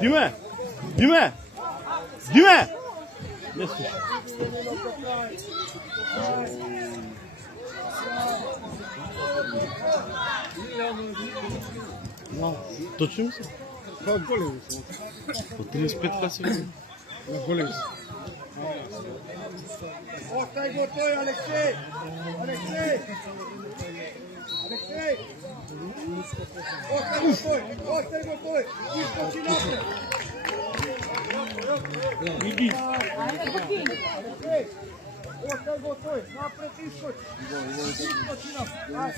Диме! Диме! Диме! Не слушай. Точно ми се? Па големи се. По 35 каси видим. Големи се. Остай го тој, Алексеј! Алексеј! Алексеј! Остай го тој! Искочи напред! Иди! Алексеј! Остай го тој! Напред искочи! Искочи напред!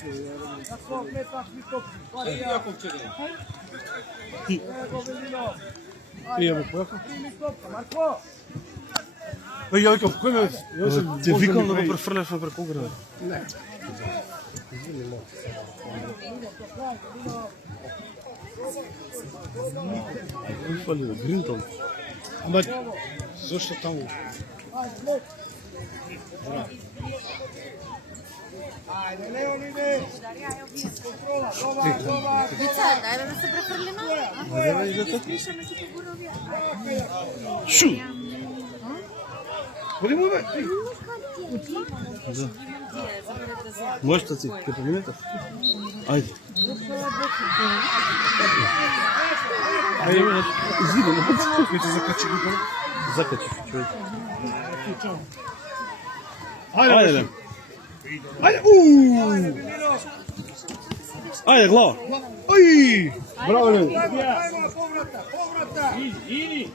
Како меташ ми топки! Его Велино! Пријемо појако. Прими топка, Марко! Ја викам, кој ме... Те викам да го префрлеш преку града. Не. Фали да Гринтон. Ама, зашто таму? Ajde, Leonide! Kontrola, dobar! Деца, дај да се префрлиме. Шу! Годимо бе? Можеш да си, ке поминете? Ајде. Ајде, изиде, не ќе закачи го. Закачи, човек. Ајде, Ајде. ајде, Ајде, глава. Ај! Браво, Лен. Ajmo, povrata! Иди.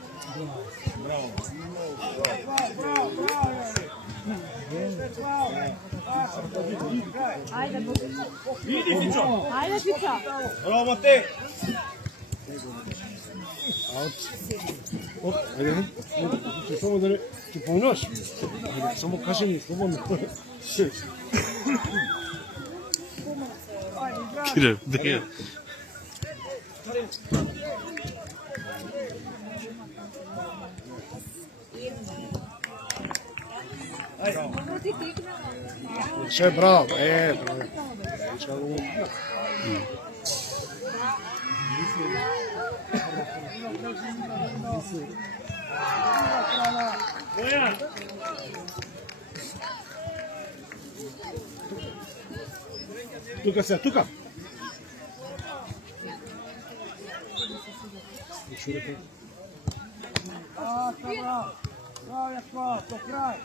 Иди, Тичо. Ајде, Тичо. Браво, Матеј. Оп, ајде. Ќе само да не ќе помнаш. Само кажи ми слободно. Кире, деја. Ше браво, браво. Тука се, тука. Bravo, Jakov, do kraja!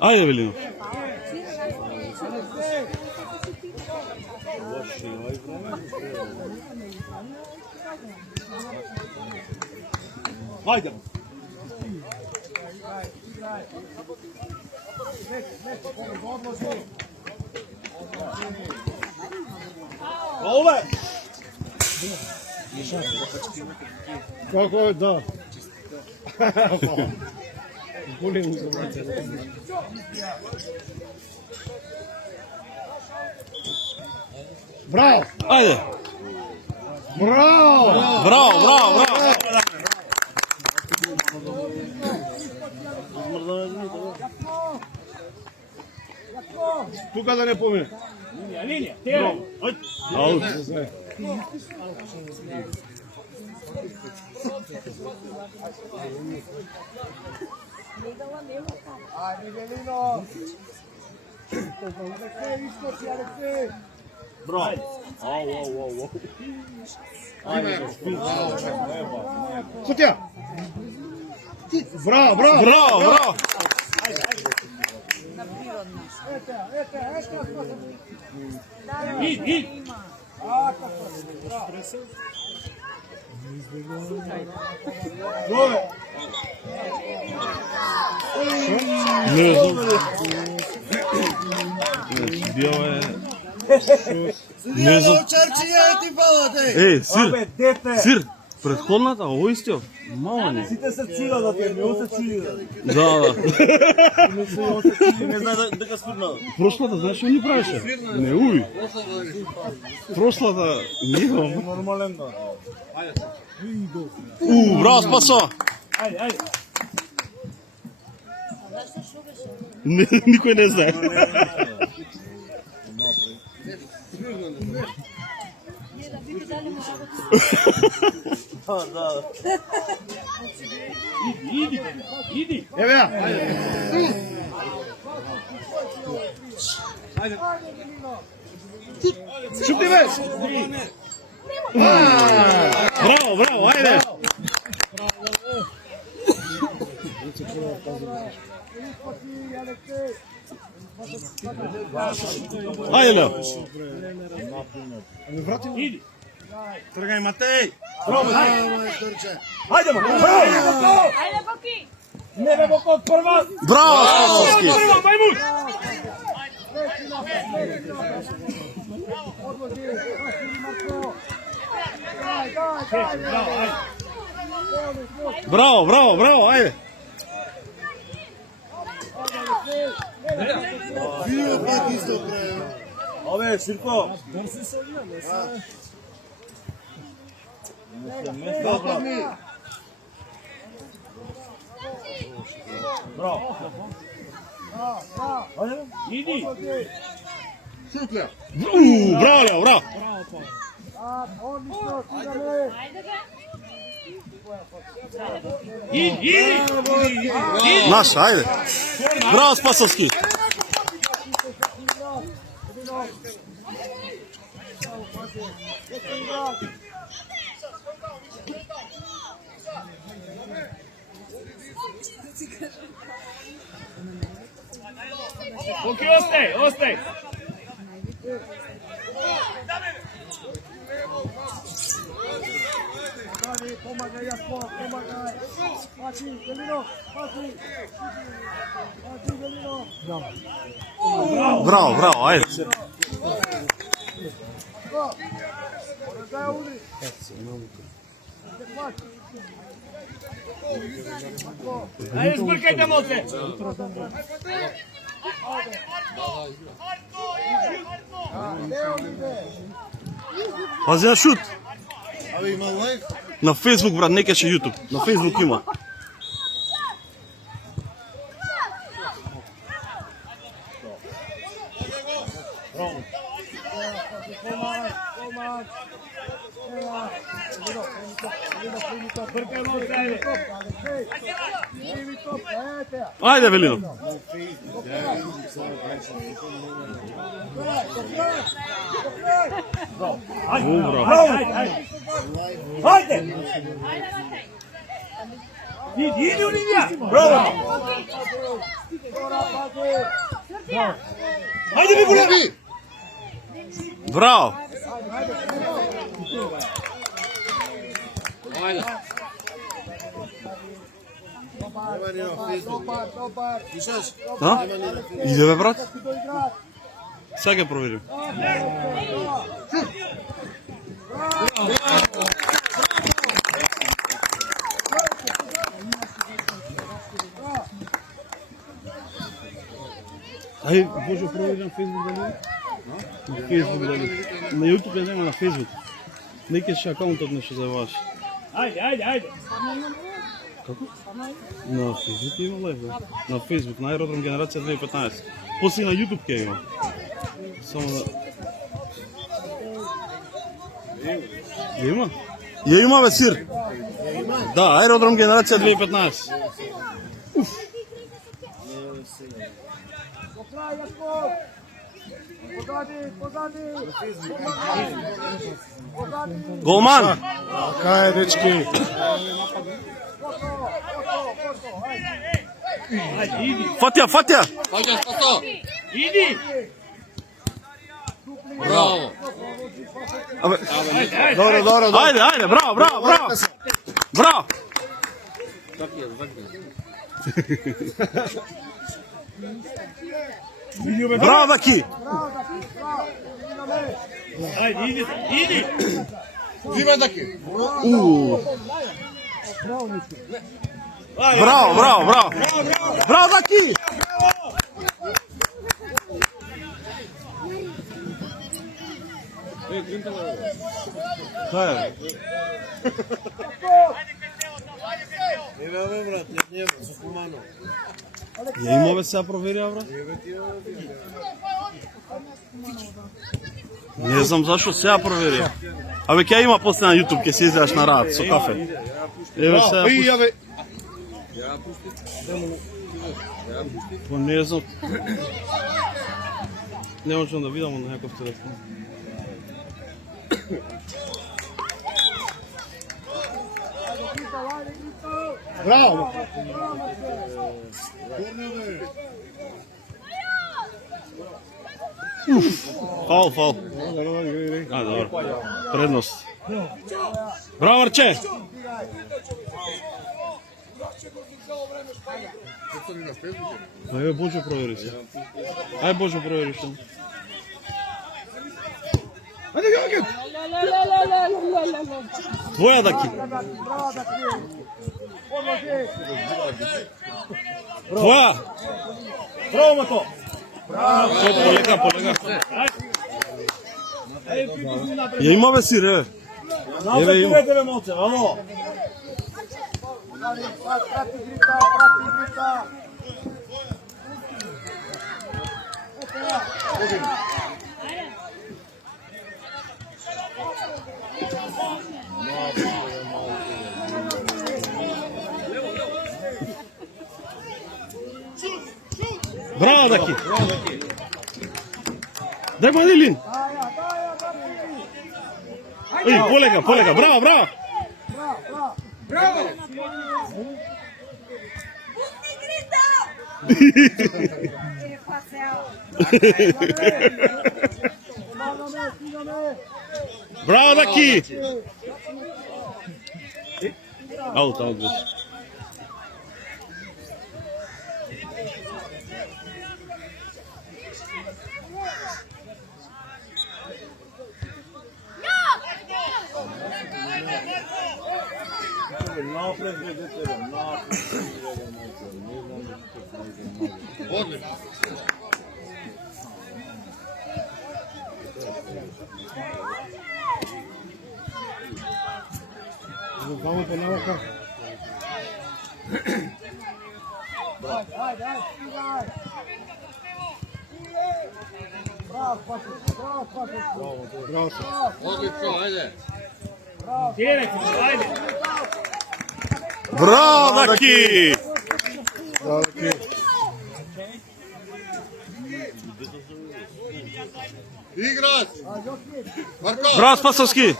Ајде, Велино. Ајде. Ове! Како е, да. Голем забраца. Браво! Ајде! Браво! Браво, браво, браво! Тука да не помине. Linija, Браво. Аут. Ajde, Velino! Aleksej, iskoči, Aleksej! Браво. Ау. Кутија. Браво, браво. Браво, браво. Иди! Не знам. Био е... Не знам. Ей, сир! Сир! Предходната, ово истиот? Мало не. Сите се чуда да те, не се чуди. Да. Не знае дека спирна. Прошлата, знаеш што ни правеше? Не уви. Прошлата, не имам. Нормален да. Браво, Спасо! Ајде. Никој не знае. Иди. Еве ја. Ајде. Шути бе. Браво, ајде. Ајде. Иди. Тргај Матеј. Ајде ма. Ајде, Боки! Не бе Боко од прва. Браво, Спасовски. Мајмун. Браво, ајде. Ове, Сирко. Браво. Иди. Браво. Ајде, бе! Иди. Наш, ајде. Браво, Спасовски. Боки, остај. Помагай, Јако, помагай. Пати, Велино, пати. Пати, Велино. Браво, ајде. Ајде, збркајте моце. Пази на шут. Абе има лайв. На Facebook, брат, не кеше YouTube. На Facebook има. Ајде, Велино. Ајде! Иди, Оливија! Браво! Ајде, бе, големи! Браво. А? Иде, бе, брат. Сега проверим. Ај, Боже, провери на Facebook дали? На Facebook дали? На YouTube нема, на Facebook. Неке ше акаунтот нешто зајаваш. Ајде! Како? На Facebook има лайв, бе. На Facebook, на Аеродром Генерација 2015. После на YouTube ке има. Само да... Има? Ја има, бе, сир. Да, Аеродром Генерација 2015. Голман! Кај дечки. Фатија! Иди! Браво! Добро. Ајде, браво! Браво! Браво, Баки! Ајде, иди! Взимай таки. Браво, браво, браво. Браво, Даки! Хај. Немаме брат, нема, со помано. Ја имаме сега проверија, брат? Не знам зашо сега проверија. Абе, ќе има после на YouTube, ќе се излезеш на рад со кафе. Еве сега. Јаве. Па не знам. Не можам да видам на некој телефон. Браво! Фал, фал. А, добро. Предност. Браво, Арче! Ајде, Божо, провери се. Ајде, Божо, провери се. Твоја, Даки. Твоја. Браво, Мато! Полека, полека. Ја имаме си, ре. Назад идете, бе, молце, ало! Прати грита. Браво, Даки. Дај ма Лилин. Еј, полека, браво, браво. Пусти грита! Браво, Даки. Аут, беше. Напред, бе, дете, бе, напред. Одлично. Vamos pe nauka. Odlično, ajde. Браво, Даки. Играч. Марко. Браво, Спасовски.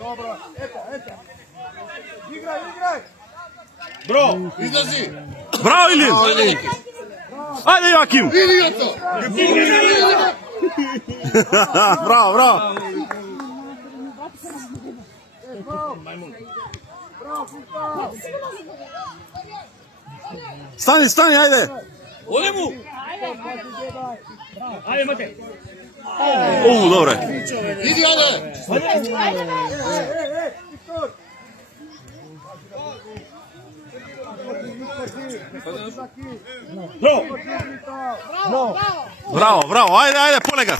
Dobro, eto. Igraj. Браво! Излази. Браво, Илин. Ајде, Јаким. Иди го то. Браво. Стани, ајде. Оде му! Ајде, мате! Добре. Иди, ајде. Браво, ајде, полека.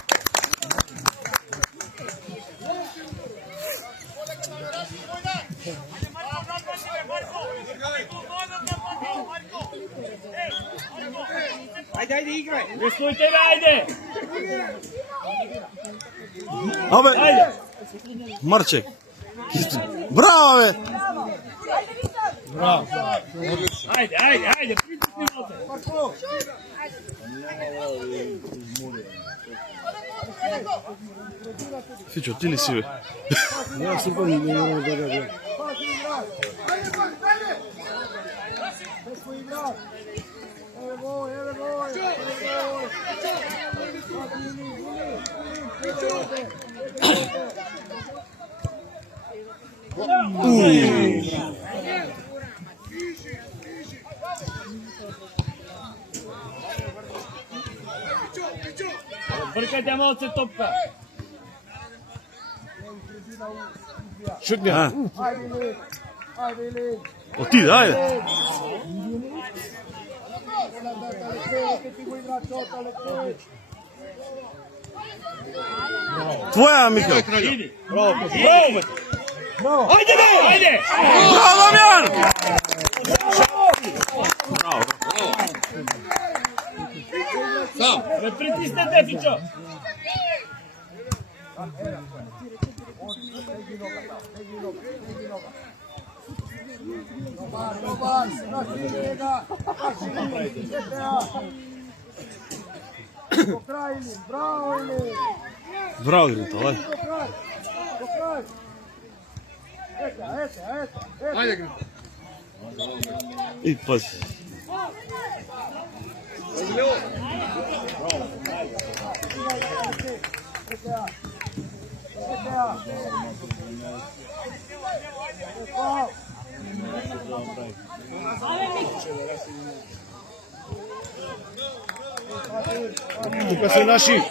Ајде, играј! Не стоите, бе, ајде! Абе, Марчек. Браво, бе. Браво! Ајде, притисни малце! Фичо, ти ли си, бе? Ја сум па не можам да го. Прикайте малце топка. Шутня. Отиде, ајде. Твоја, Михаил. Браво, Ајде, бе! Ајде! Браво, Дамјан! Ме притиснете, Фичо! Браво, Гринтал, ајде. И пази. Тука се наши.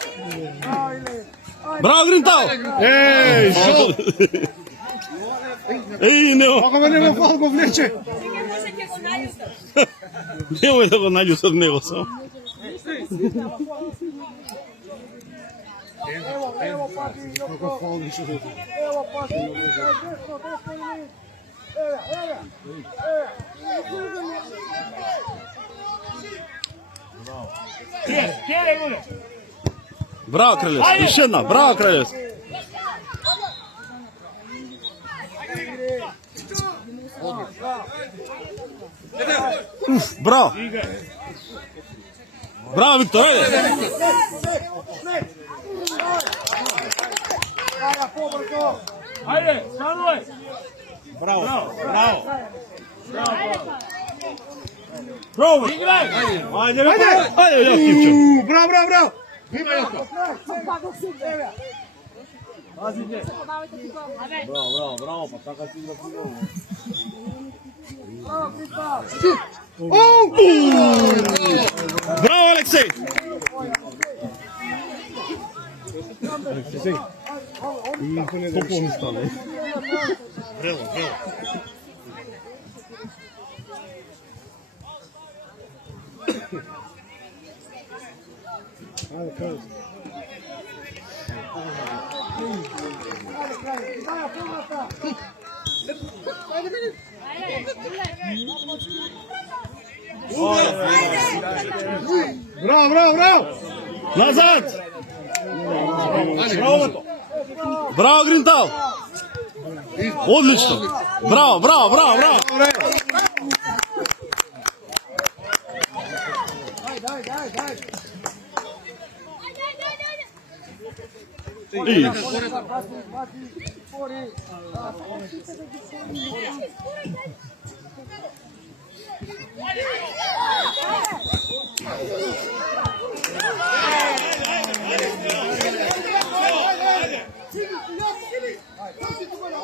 Браво, Гринтал! Еј, жол! Еј, нео! Ако ме нема фал го влече. Немој да го наљусам него само. Како фал ништо да ти. Кере, Јуре! Браво, Кралевски, уште една, браво, Кралевски. Браво. Браво, Виктор, ајде. Ајде, станувај! Браво, браво! Браво! Играј! Ајде, Ајде, ја Кипчо. Браво, браво, браво! Вима Јоко! Браво, Алексеј. Пополни стане. Ајде, кажи. Браво, браво, браво! Назад. Браво, Гринтал. Одлично. Браво, браво, браво, браво. И.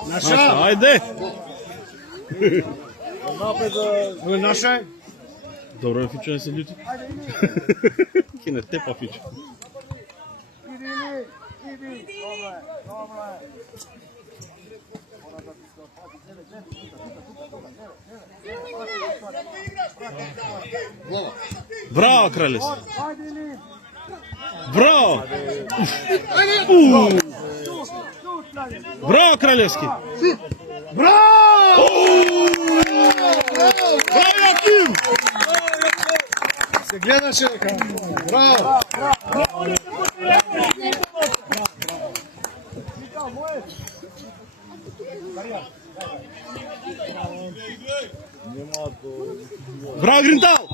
Наша! Ајде. Ovo je naše? Dobro je Fičo, ne se ljuti. Kine tepa Fičo. Bravo, Kraljes. Bravo. Bravo, Kraljevski. Bravo! Bravo, Jakim. Se gledaše, bravo! Bravo, Grintal.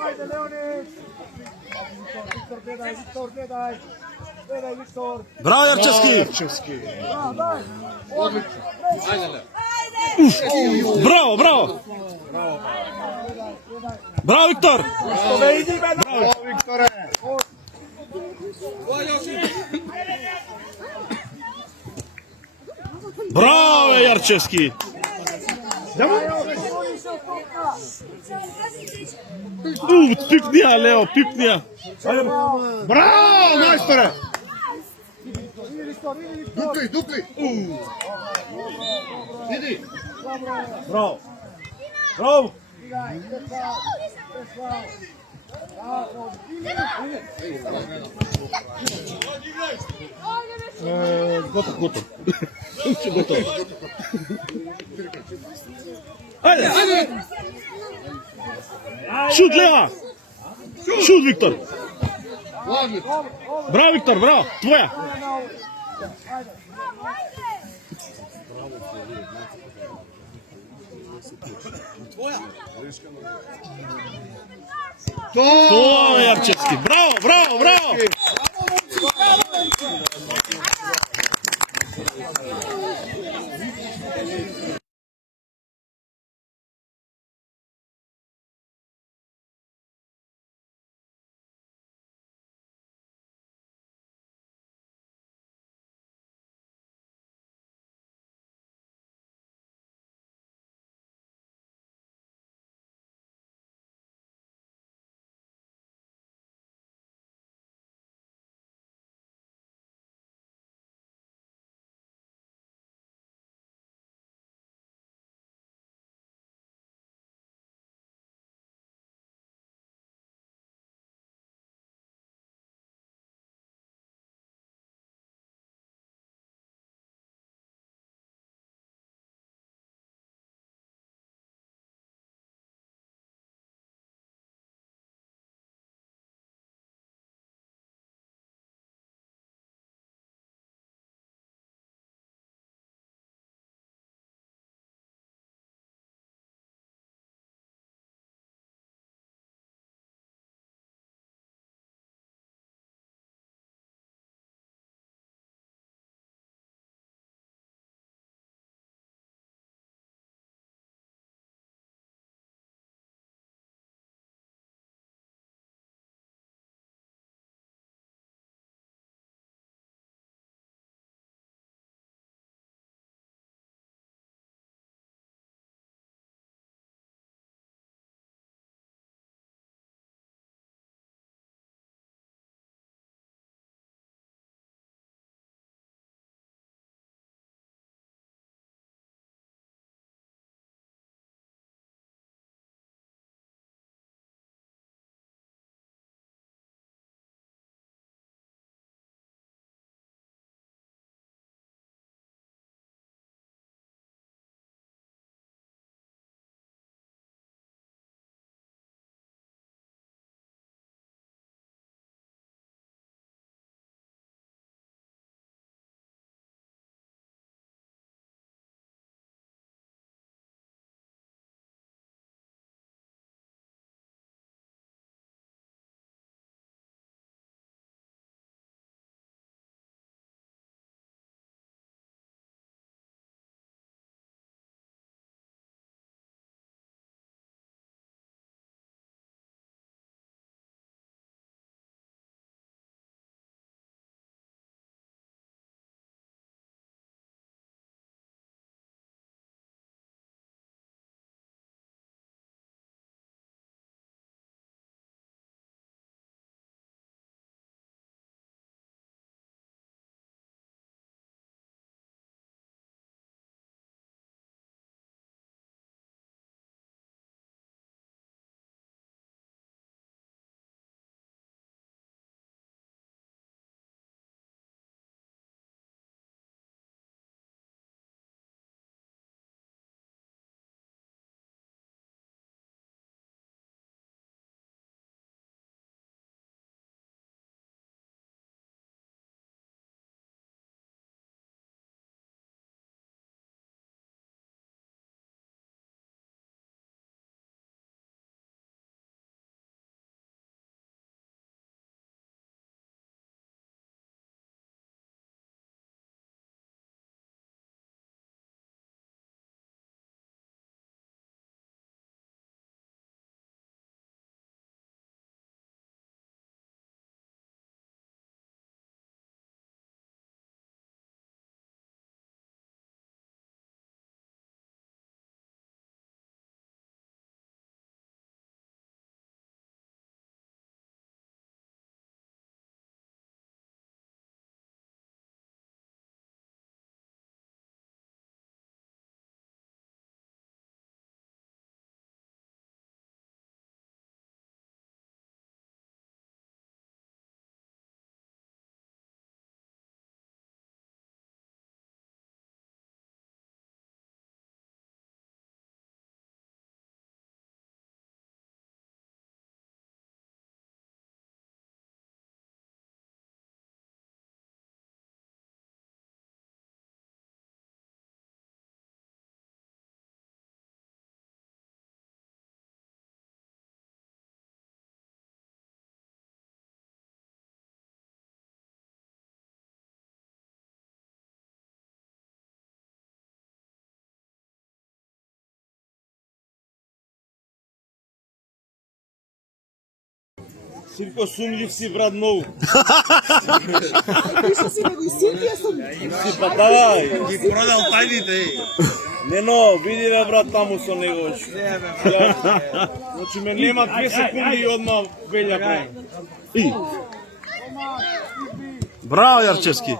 Ajde, Leonid! Viktor, gledaj! Gledaj, Viktor! Bravo, Jarčevski. Daj! Bravo, bravo. Bravo, Viktor. Bravo, Viktore! Bravo, Jarčevski. Пипнија, Лео, пипнија. Браво, мајсторе! Дупли! Иди! Браво! Браво! Готов. Готов. Ајде! Шут, Лео! Шут, Виктор! Браво, Виктор, браво! Твоја! Тоа, Јарчевски! Браво! Сивко сумљив си, брат, многу. Више си него и Силвија сум. Си па давај. Ги продал тајните. Нено, види бе, брат, таму со него. Значи ме нема 2 секунди и одма велја прем. И. Браво, Јарчевски.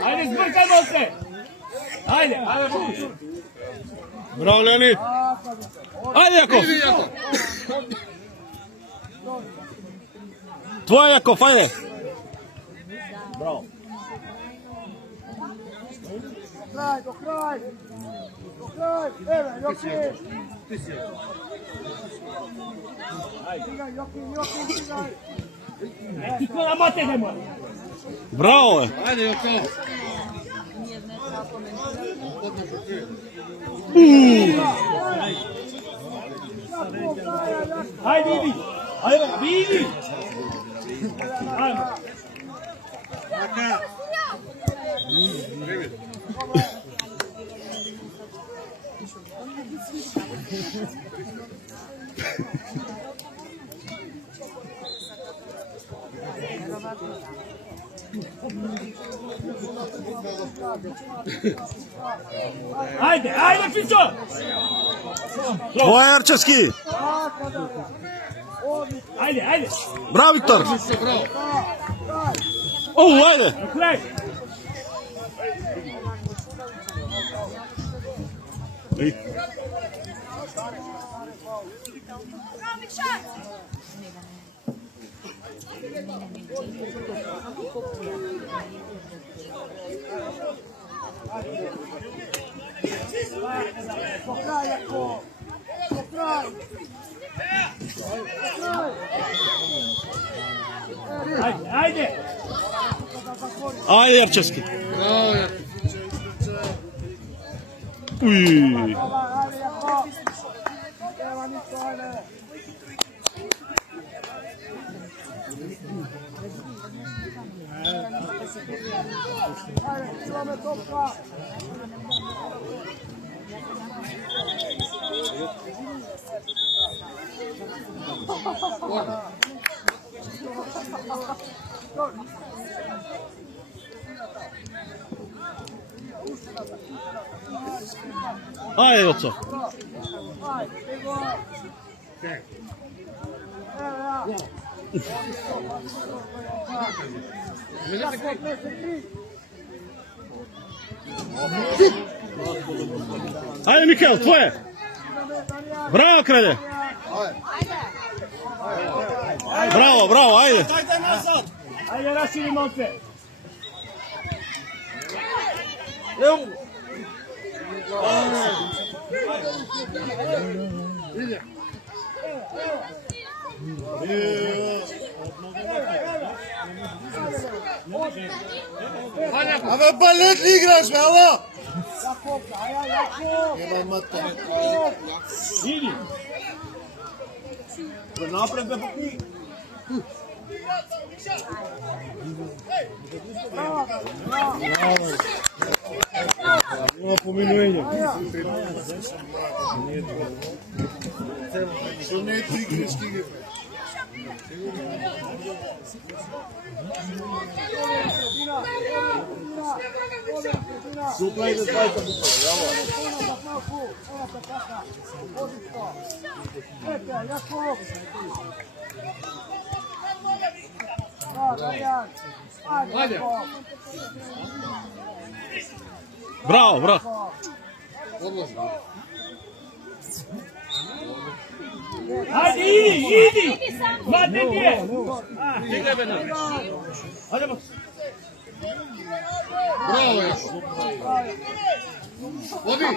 Ајде, збркајмо се! Ајде, ајде, Браво, Леонид. Ајде, Јаков. Твоја, Јаков, ајде. Браво. Крај, до крај. До крај. Еве, Јоки. Стигај, Јоки, стигај. Ти на мате да му. Браво, бе. Ајде, Јоко. Ајде, иди. Ајде, иди. Ајде. Ајде, ајде, Фицо! Твоја, Јарчевски. Ајде, ајде! Браво, Виктор. Оу, ајде. Крај! И. До крај, Јако. До крај. Ајде, ајде! Ајде, Јарчевски. Уј. Ајде, Јако. Ева, ништо, ајде. Ајде, силаме топка. Ајде, Јоцо. Ајде, Микел, твоје. Браво, Крале. Браво, браво, ајде. Ајде, расшири малце! Абе, балет ли играш, бе, ало? Иди! Напред, бе, пакни. Има поминување. Што не е 3 грешки ги. Супла и да двајта буква. Браво, браво. Ајде, иди! Мате ти е! Браво, јаш. Оди.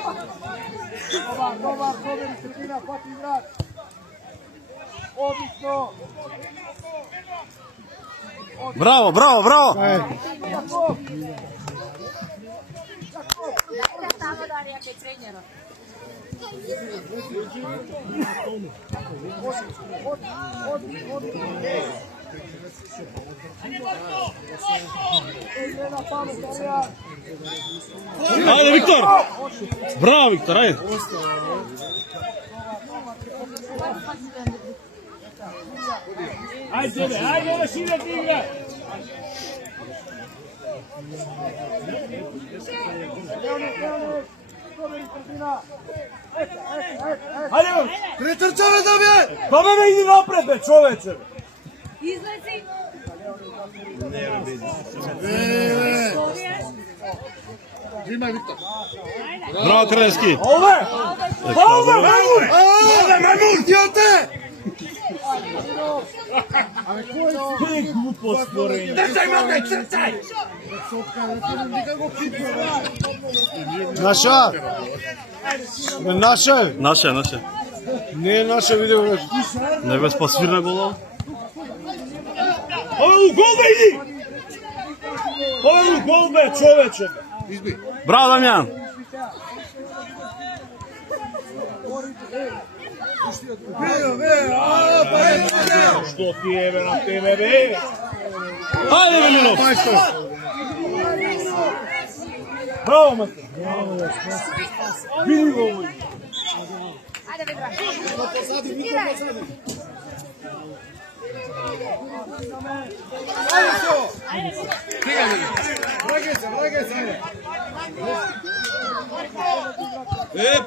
Dobar, Степина, пати врат. Одлично. Браво, браво, браво. Јаков. Dajte tamo da je trenjero. Ajde, Viktor! Bravo, Viktor, ajde! Ajde, šire ti igra! Ajde! Притрчаме да бе! Па ме иди напред, бе, човече! Излези. Примај Виктор. Браво, Кралевски! Ове! Ове, мамур! Ове, мамур, тиоте! Ти глупо створение! Трчај, малке, трчај! Наша! Наша! Наше. Не е наша видео. Не бе спасвирна гола. Ове, гол, бе, иди! Ове, гол, бе, човече! Браво, Дамјан! Што ти е, бе, на тебе, бе? Ајде, Велинов! Браво, мате! Види го, бе! Ajde,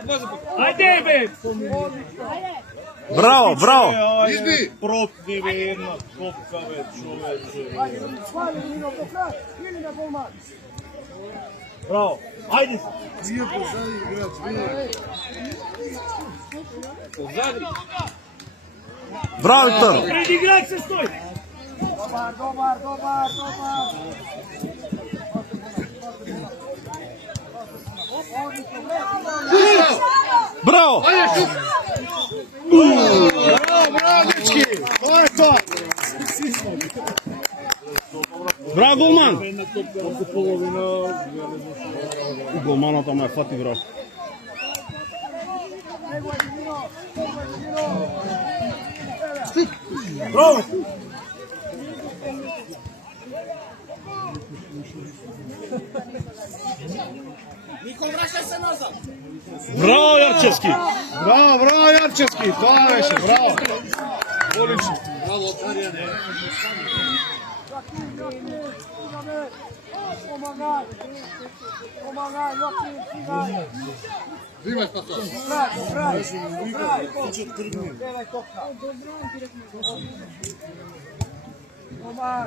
Vedra. Ajde, bе! Браво, браво! Изби! Против е една топка, бе, човече! Браво! Ajde! Вие позади играч, вие. Браво, Виктор! Пред играч се стои! Dobar. Браво! Браво, дечки! Това е тоа! Браво, голман! Една топка во половина... Голманата ме фати, браво. Браво! Браво, Јарчевски! Браво, Јарчевски, тоа беше, браво. Одлично. Помагай, Јокин, стигай. Примај спасо. Край. Dobar,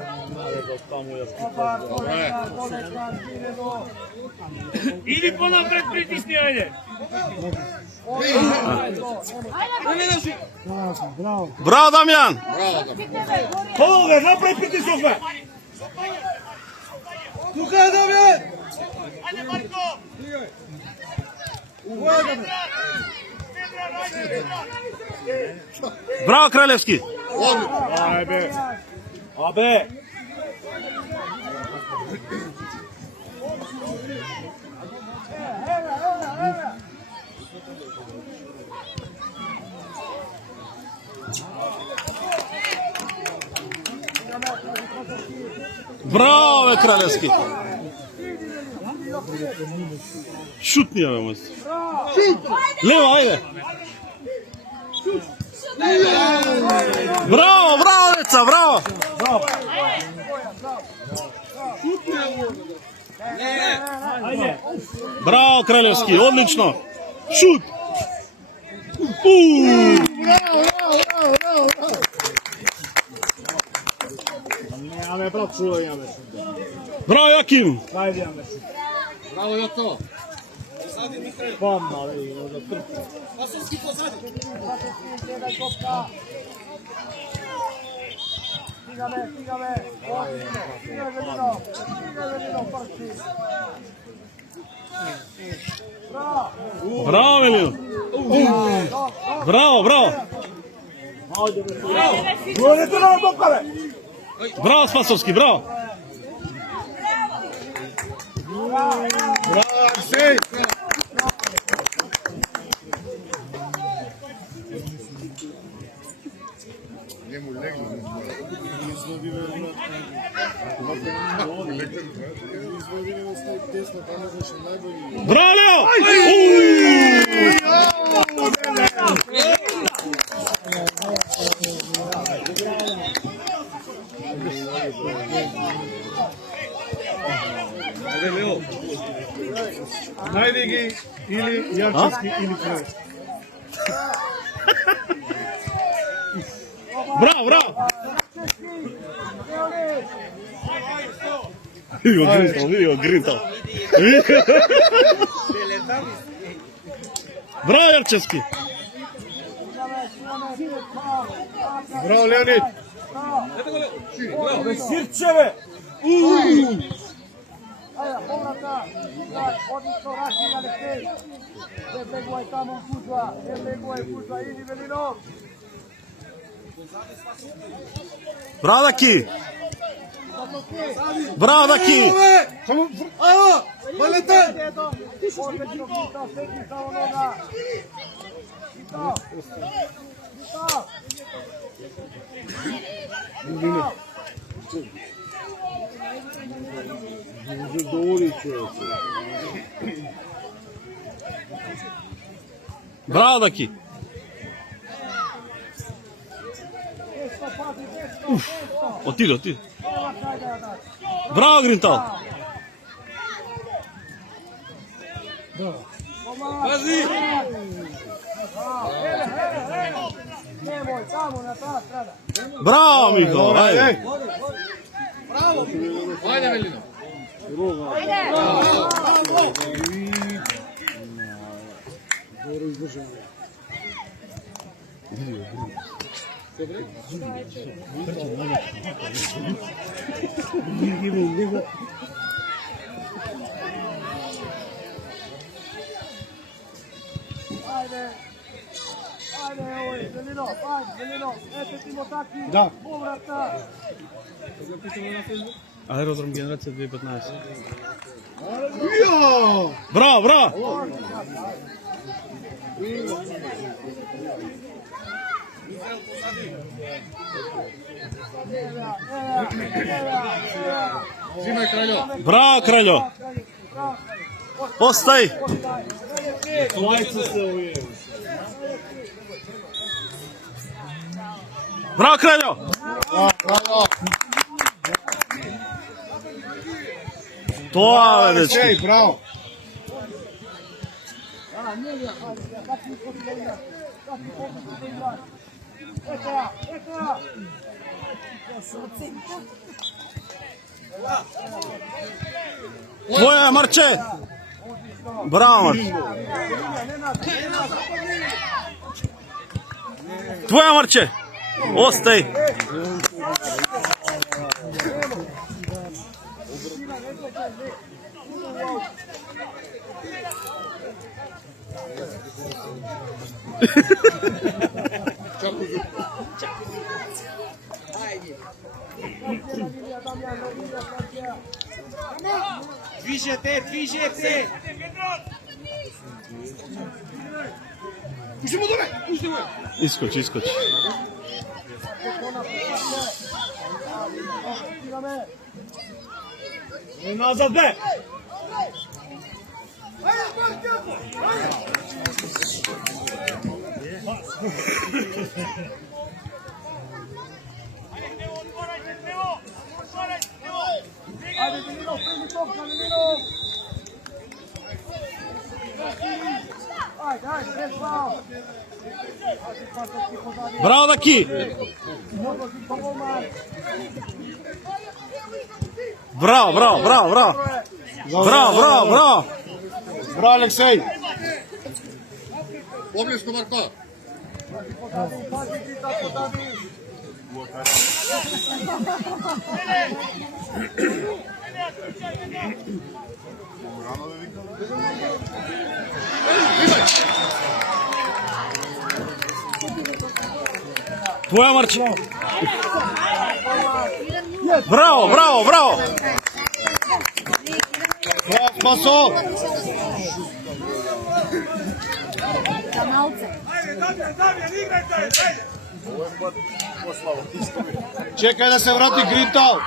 Иди понапред, притисни, ајде! Браво, Дамјан! Ове, напред притисок, бе! Тука е да бе! Браво, Кралевски! Ајде! Абе! Браво, Кралевски! Шутни, бе, мојс. Лево, ајде! Браво, деца, браво! Браво, Кралевски, одлично! Шут! Аме, брат, чувај, аме. Браво, Јаким! Ајде, аме. Браво, Јото! Пам, али, да трпа. Стигаме. Стигаме, Велино, прши. Браво, Велино! Браво! Говорете на топка, бе! Браво, Спасовски, браво! Браво, Арсей! Браво! Најди ги или Јарчевски или Крај. Браво, браво! Види го гринтал. Браво, Јарчевски! Браво, Леонид! Сирчеве! Ajde, povrata, odlično Raši Aleksej. Debleguaj tamo Kuzva, debleguaj Kuzva, idi Velinov. Браво, Даки! Браво, Даки! Odlično Kita, sedi sa onoga. Kita, Kita. Може говори човече. Браво, Даки! Отиде, отиде. Браво, Гринтал! Пази! Nemoj, tamo na ta strada. Браво, Михо! Ајде! Ајде, Велино! Добро издржано. Ajde, ovo je Velinov, ajde Velinov, ete Timotaki, Da. povrata. Аеродром генерација 2015. Ја! Браво, браво! Зимај Краљо. Браво, Краљо! Остај! Лајца се овие. Браво, Краљо! Тоа е, дечки! Ей, браво. Твоја е, Марче! Браво, Марче! Твоја, Марче! Остај! Движете, движете! Пушти му доле! Пушти му! Искочи, искочи. Назад, бе! Ajde Velinov, primi topka Velinov. Ajde, ajde, bez pravo. Браво, Даки! Браво, браво, браво, браво! Браво, браво, браво! Браво, Алексеј. Поблиско, Марко! Твоја, Марче! Браво, браво, браво! Браво, Спасо. Za malce. Čekaj da se vrati Grintal.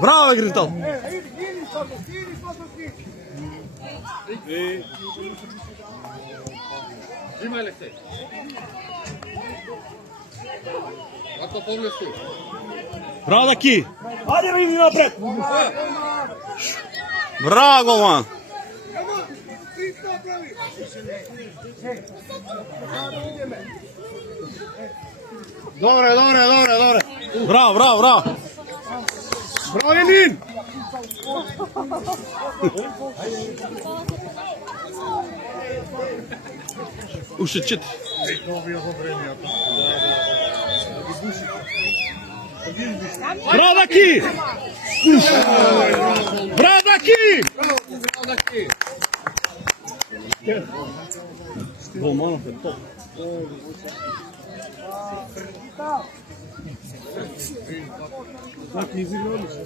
Браво, Гринтал! Взимай Алексей. Ако погледу. Браво, Даки! Ајде бе, иди напред. Браво, голман! Добре. Браво! Браво, Емин! Уште 4. Браво, Даки! Браво, Даки! Голманов е топ. Значи изиграли се.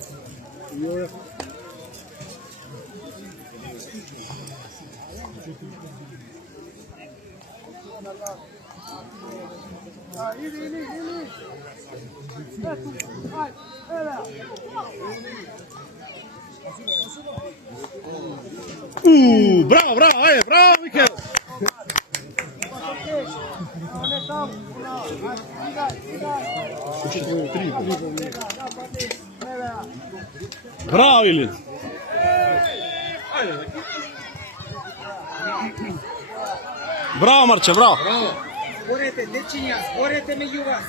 Браво, ајде, браво, Микел! Браво, Илин! Браво, Марче, браво! Зборете, дечиња, зборете меѓу вас.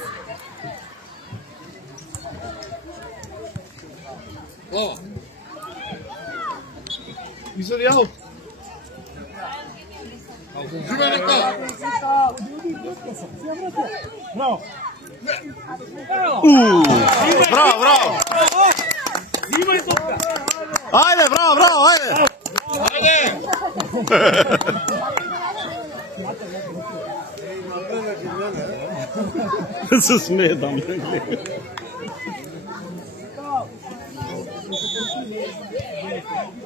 Глава. Изоди аут. Живе нека. Браво. Браво! Взимај топка. Ајде, браво, ајде! Се смее там.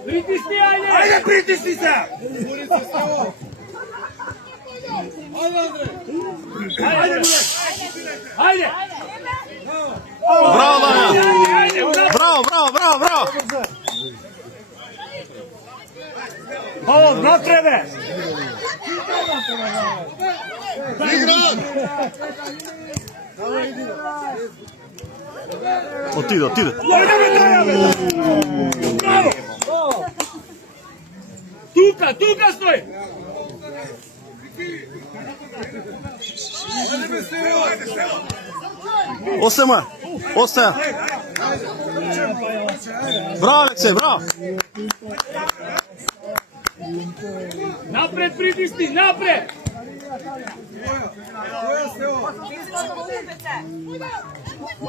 Притисни, ајде. Ајде, притисни се. Ајде. Браво, Дамјан! Браво! Ало, напреве. Отиде. Браво. Тука стои. Остаја. Браво, Алексеј, браво! Напред притисни, напред.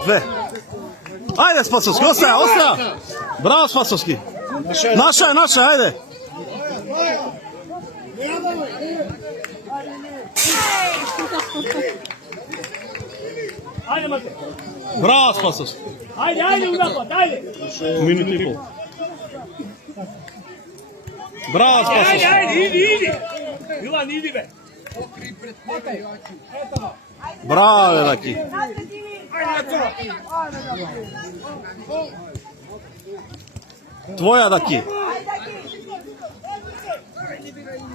Две. Ајде, Спасовски, остаја! Браво, Спасовски! Наша е, ајде! Ајде, Мате. Браво, Спасовски! Ајде, унапад, ајде. Минута и пол. Браво, Спасовски! Ајде, иди. Милан, иди бе. Браво, Даки! Твоја, Даки!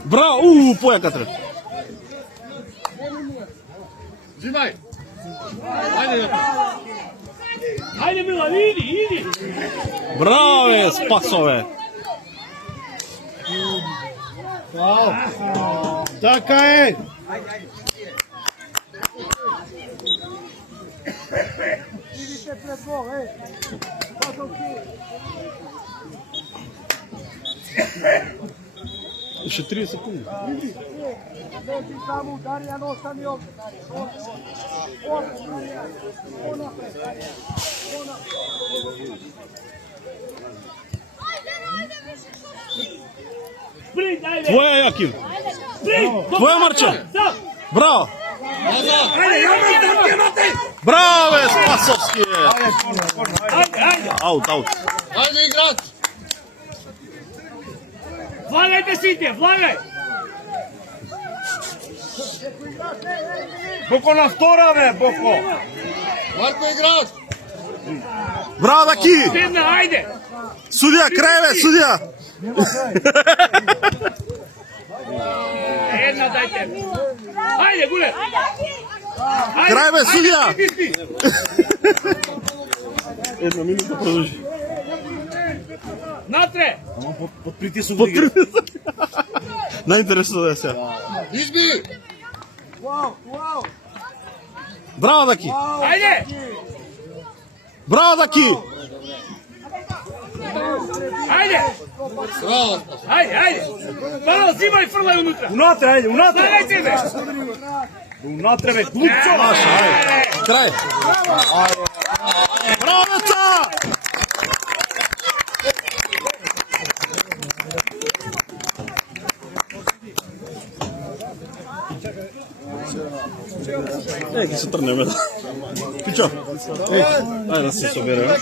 Браво! Појака треб! Взимај. Ајде, Милан, иди. Браво, Спасове! Така е. Idite pred gol, Уште 30 секунди. Lepi tamo, Darijan, ostani ovdje. Sprint, ајде. Твоја, Јакин! Sprint. Твоја, Марче! Браво! Ајде, Браве, Спасовски! Ajde, ajde! Аут, аут. Ajde igrač! Vladajte sitje, vladaj! Boko na vtora, be, Boko! Marko igrač! Браво, Даки! Jedna, ajde! Судија, крајве, судија! Jedna, dajte! Ajde, gule! Крајве, судија! Ajde, spi! Една минута продолжи. Natre! Под притисок да игра. Најинтересно да се. Izbi! Браво, Даки! Ajde! Браво, Даки! Ajde! Bravo! Ajde, ajde! Malo zimaj, frlaj unutra! Унатре, ајде, унатре. Vladajte me! Унатре, бе, глупчо. Маша, ајде. Крај. Браво, деца! Ќе се трнеме. Пичо. Ајде да се собереме.